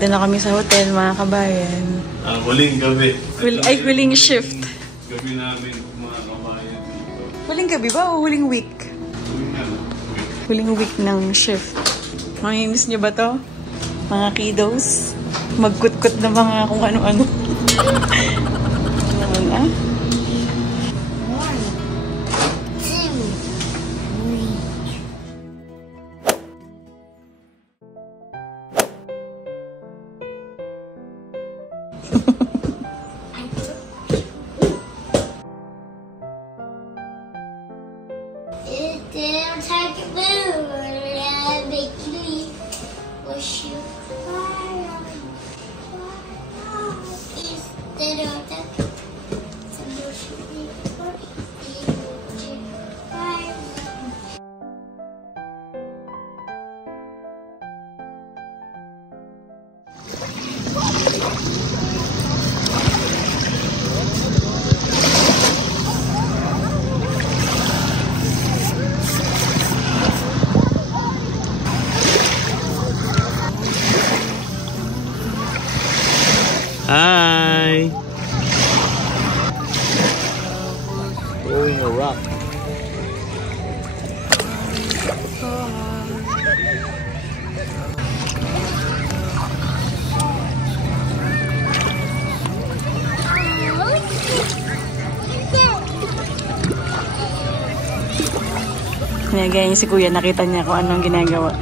Nandito na kami sa hotel, mga kabayan. Huling gabi. Huling shift. Gabi namin, mga kabayan dito. Huling gabi ba o huling week? Huling week ng shift. Mamimiss niyo ba to? Mga kiddos? Magkutkot na mga kung ano-ano. Naman ah. Hi! Throwing a rock. Ginagaya niya si kuya, nakita niya kung anong ginagawa.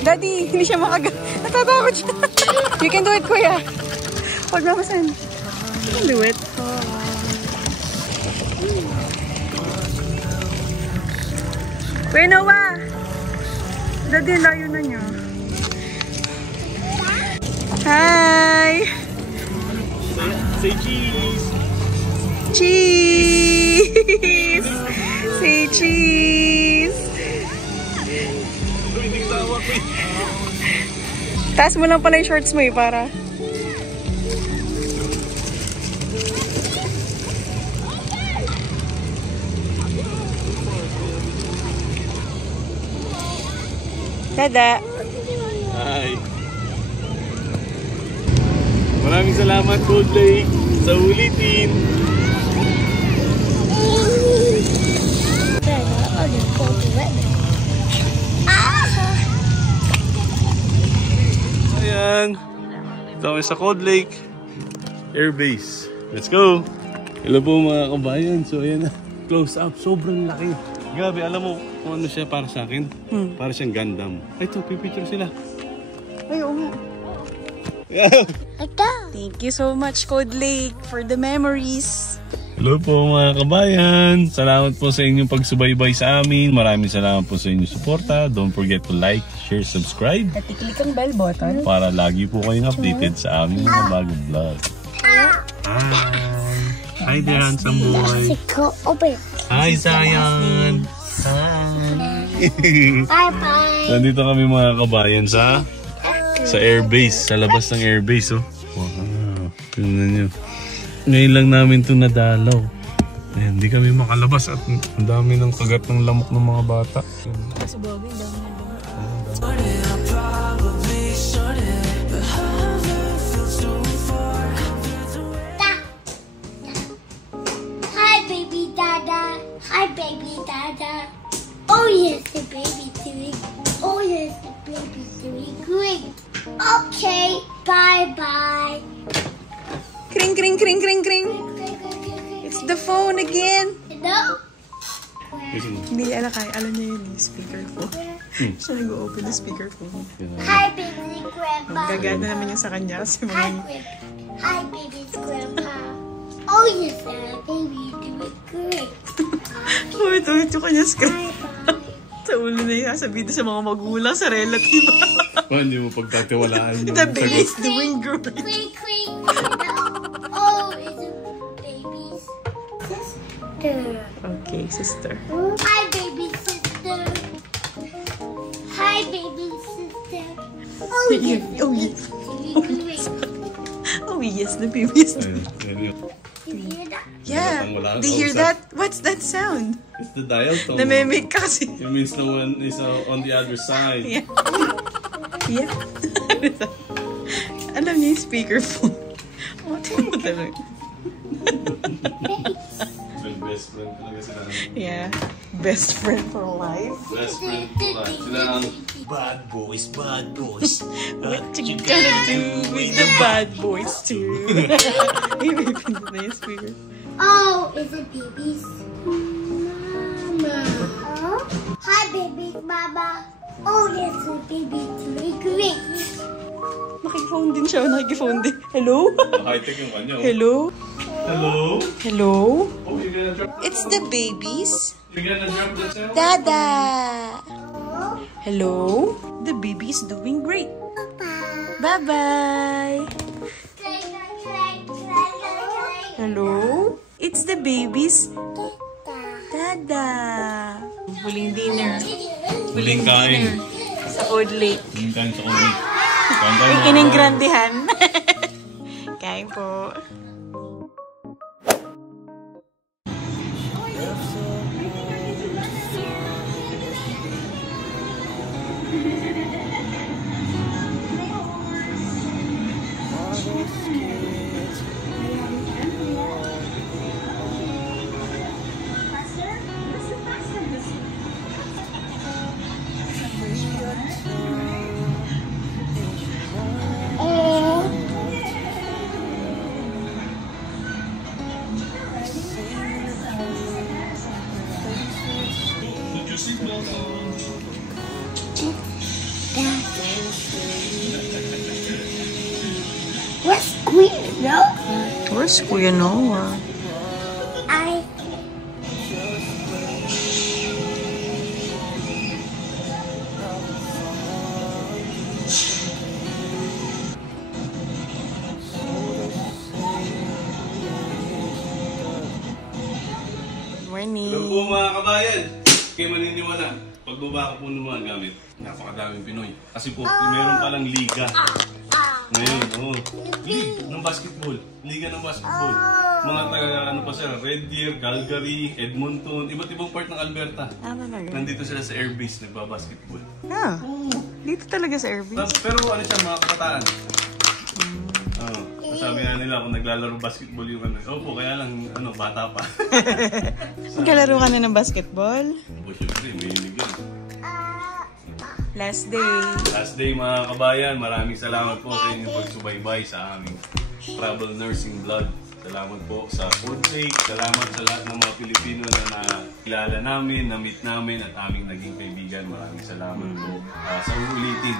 Daddy, hindi siya natatakot siya. You can do it, kuya. Huwag na masan. You can do it. Kuya Noah! Daddy, layo na niya. Hi! Say cheese! Cheese! Say cheese! Taas mo lang pala yung shorts mo eh, para. Dada. Hi. Maraming salamat, Cold Lake, sa ulitin. Ayan. Ito kami sa Cold Lake Air Base. Let's go! Hello po mga kabayan. So ayan na. Close up. Sobrang laki. Grabe, alam mo kung ano siya para sa akin? Para siyang Gundam. Ay, ito, pipicture sila. Ay, oo. Thank you so much, Cold Lake, for the memories. Hello po mga kabayan. Salamat po sa inyong pagsubaybay sa amin. Maraming salamat po sa inyong suporta. Don't forget to like, share, subscribe. At i-click ang bell button para lagi po kayong updated sa aming mga bagong vlog. Hi there, handsome boy. Hi, Zion. Hi. Bye-bye. So, nandito kami mga kabayan sa airbase. Sa labas ng airbase, oh. Wow. Tingnan nyo. Ngayon lang namin ito nadalaw. Ayan, hindi kami makalabas at ang dami ng kagat ng lamok ng mga bata. Sa bagay, dami ng lamok. Hi, baby dada. Hi, baby dada. Oh, yes, the baby's doing. Oh, yes, the baby's doing great. Okay, bye-bye. Kring, kring, kring, kring, kring. It's the phone again. No? Hindi, alam niya yun, yung speakerphone. Siya nag-open the speakerphone. Hi, baby grandma. Gagana naman yun sa kanya kasi Hi, mga... grandma. Hi, baby's grandpa. Oh, yes, baby, do it great. Ulit-ulit yung kanya screen. Bye-bye. Sa ulo na yung sabihin sa mga magulang, sa relative. Hindi mo pagkatiwalaan yung The baby's sagot. doing good. Clink, clink. Oh, it's a baby's sister. Okay, sister. Hi, baby sister. Hi, baby sister. Oh, yes. Oh, yes. Great. Oh, yes, the baby's Ayun, yun. You hear that? Yeah. Wala kang Do you hear kausap. that? What's that sound? It's the dial tone. Namemig kasi. It means no one is on the other side. Yeah. Yeah. Alam niya yung speakerphone. Oh, tingnan mo talaga. Well, best friend talaga sila. Yeah. Best friend for life. Best friend talaga. Sila ang bad boys, bad boys. What you gonna do with the bad boys too? Maybe pinto na yung speaker. Oh, is it baby's mama? Oh? Hi, baby's mama. Oh, yes, the baby's doing great. Nakiphone din siya. Nakiphone din. Hello? high-tech yung kanya. Oh. Hello? Hello? Hello? Oh, you're gonna drop. It's the babies. You're gonna drop the cell? Dada! Oh, Hello? The baby is doing great. Papa. Bye-bye! Clang, clang, clang, clang, clang. Hello? It's the babies. Tata. Dada! Huling dinner. Huling kain. Sa Cold Lake. Huling kain sa kulit. Kain tayo, mga Ikining kabayan. grandehan. Kain po. Put your seatbelt on. What's Queen Noah? Where's Kuya Noah? I Morning. Hello po mga kabayan. Kayo maniniwala. Pagbaba ko po ng mga gamit, napakadaming Pinoy. Kasi po, meron palang liga. Ngayon, league ng basketball. Liga ng basketball. Mga taga, ano pa sila, Red Deer, Calgary, Edmonton, iba't ibang part ng Alberta. Ah, talaga? Nandito sila sa airbase, nagbabasketball. Ah, dito talaga sa airbase. Pero ano siya, mga kabataan. Sabi nga nila kung naglalaro basketball yung ano. Opo, kaya lang, bata pa. Magkalaro ka na ng basketball? Opo, syempre, may ligan. Last day. Last day mga kabayan, maraming salamat po sa inyong pagsubaybay sa aming travel nursing vlog. Salamat po sa Cold Lake, salamat sa lahat ng mga Pilipino na nakilala namin, na-meet namin at aming naging kaibigan. Maraming salamat po sa uulitin.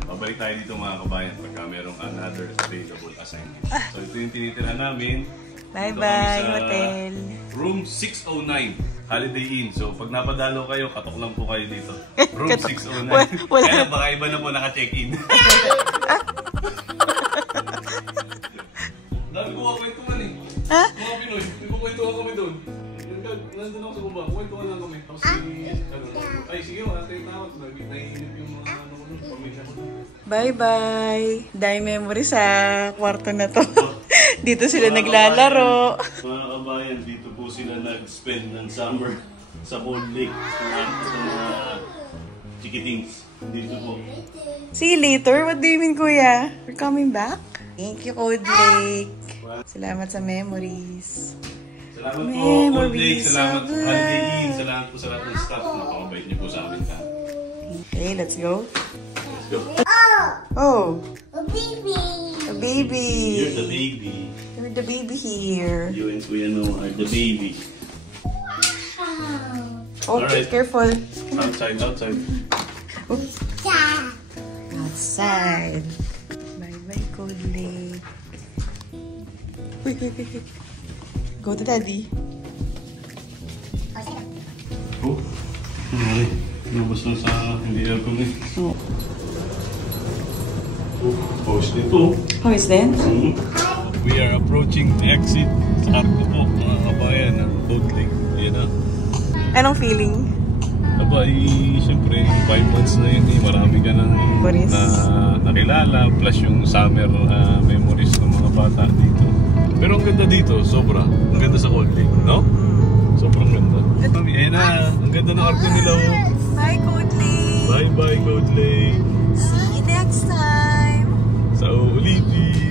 Pabalik tayo dito mga kabayan pagka merong another available assignment. So ito yung tinitira namin. Bye-bye, Ito kami sa hotel. Room 609, Holiday Inn. So pag napadalo kayo, katok lang po kayo dito. Room 609. Wala. Kaya baka iba na po naka-check-in. Dami ko kakwentuhan eh. Ha? Mga Pinoy, may kukwentuhan kami doon. Nandun ako sa baba, kukwentuhan lang kami. Tapos ay sige, wala tayong tawag. Naiinip yung mga pamilya ko. Bye-bye. Dahil memory sa kwarto na to. Dito sila naglalaro. Mga kabayan, dito po sila nag-spend ng summer sa Cold Lake. Sa mga chikitings. Dito po. See you later. What do you mean, Kuya? We're coming back? Thank you, Cold Lake. Salamat sa memories. Salamat po, Cold Lake. Salamat po, Holiday Inn. Salamat po sa lahat ng staff. Napakabait niyo po sa amin. Okay, let's go. Let's go. Oh, a baby. a baby. You're the baby. You're the baby here. You and Kuya Noah are the baby. Oh, Alright. careful. Outside, outside. Yeah. Outside. Bye-bye, Cold Lake. quick. Go to daddy. Oh, okay. Nabas na sa hindi aircon eh. Oh. Oh, pause nito. How is that? We are approaching the exit sa Arco po, mga kabayan ng Cold Lake. Yan na. Anong feeling? Aba, siyempre, 5 months na yun eh. Marami ka nang nakilala. Plus yung summer memories ng mga bata dito. Pero ang ganda dito, sobra. Ang ganda sa Cold Lake, no? Sobrang ganda. Ayan na, ang ganda ng arko nila. Bye, Cold Lake! Bye-bye, Cold Lake! See you next time! Sa uulitin!